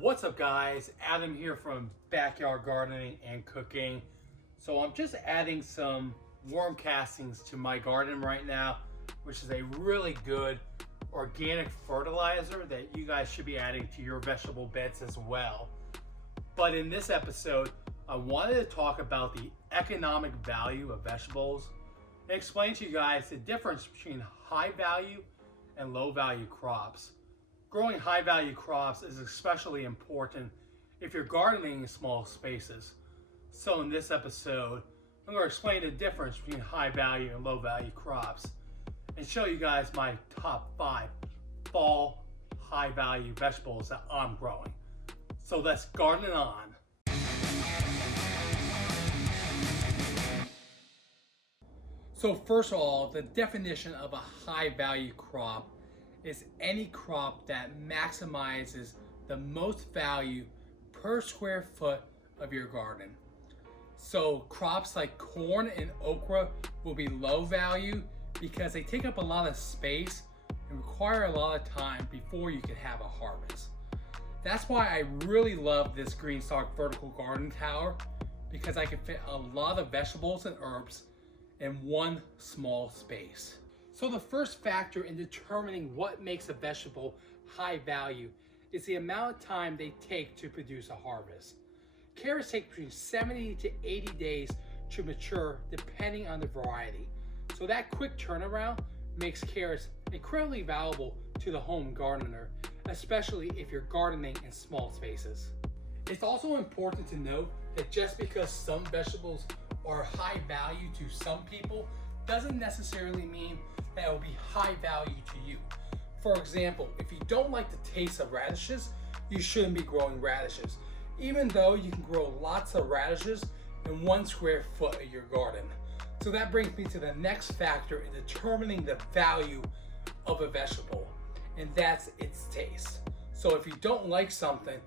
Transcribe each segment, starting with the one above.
What's up, guys? Adam here from Backyard Gardening and Cooking. So I'm just adding some worm castings to my garden right now, which is a really good organic fertilizer that you guys should be adding to your vegetable beds as well. But in this episode, I wanted to talk about the economic value of vegetables and explain to you guys the difference between high value and low value crops. Growing high value crops is especially important if you're gardening in small spaces. So in this episode, I'm going to explain the difference between high value and low value crops and show you guys my top 5 fall high value vegetables that I'm growing. So let's garden it on. So first of all, the definition of a high value crop is any crop that maximizes the most value per square foot of your garden. So crops like corn and okra will be low value because they take up a lot of space and require a lot of time before you can have a harvest. That's why I really love this green stalk vertical garden tower, because I can fit a lot of vegetables and herbs in one small space. So the first factor in determining what makes a vegetable high value is the amount of time they take to produce a harvest. Carrots take between 70 to 80 days to mature depending on the variety. So that quick turnaround makes carrots incredibly valuable to the home gardener, especially if you're gardening in small spaces. It's also important to note that just because some vegetables are high value to some people doesn't necessarily mean that it will be high value to you. For example, if you don't like the taste of radishes, you shouldn't be growing radishes, even though you can grow lots of radishes in 1 square foot of your garden. So that brings me to the next factor in determining the value of a vegetable, and that's its taste. So if you don't like something,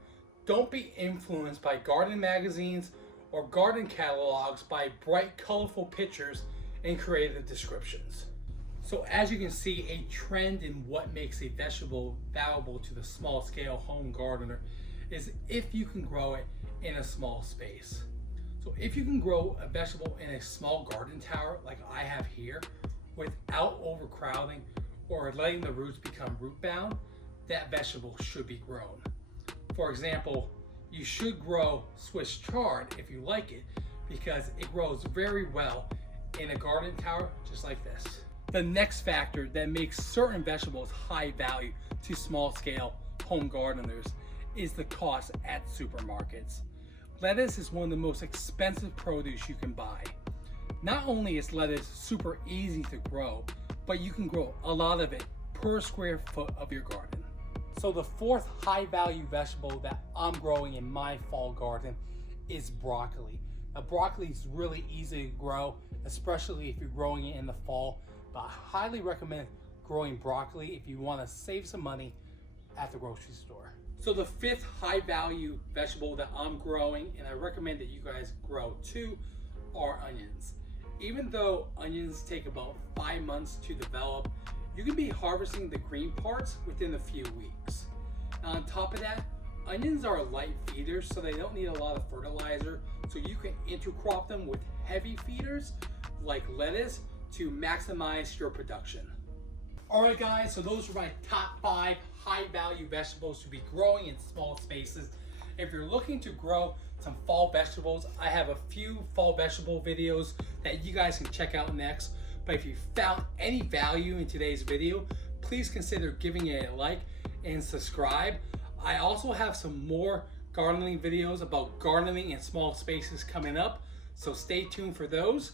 don't be influenced by garden magazines or garden catalogs by bright, colorful pictures and creative descriptions. So as you can see, a trend in what makes a vegetable valuable to the small scale home gardener is if you can grow it in a small space. So if you can grow a vegetable in a small garden tower like I have here without overcrowding or letting the roots become root bound, that vegetable should be grown. For example, you should grow Swiss chard if you like it, because it grows very well in a garden tower just like this. The next factor that makes certain vegetables high value to small scale home gardeners is the cost at supermarkets. Lettuce is one of the most expensive produce you can buy. Not only is lettuce super easy to grow, but you can grow a lot of it per square foot of your garden. So the fourth high value vegetable that I'm growing in my fall garden is broccoli. Now broccoli is really easy to grow, especially if you're growing it in the fall, but I highly recommend growing broccoli if you want to save some money at the grocery store. So the fifth high value vegetable that I'm growing, and I recommend that you guys grow too, are onions. Even though onions take about 5 months to develop, you can be harvesting the green parts within a few weeks. Now on top of that, onions are light feeders, so they don't need a lot of fertilizer, so you can intercrop them with heavy feeders like lettuce to maximize your production. Alright guys, so those are my top 5 high value vegetables to be growing in small spaces. If you're looking to grow some fall vegetables, I have a few fall vegetable videos that you guys can check out next. But if you found any value in today's video, please consider giving it a like and subscribe. I also have some more gardening videos about gardening in small spaces coming up, so stay tuned for those.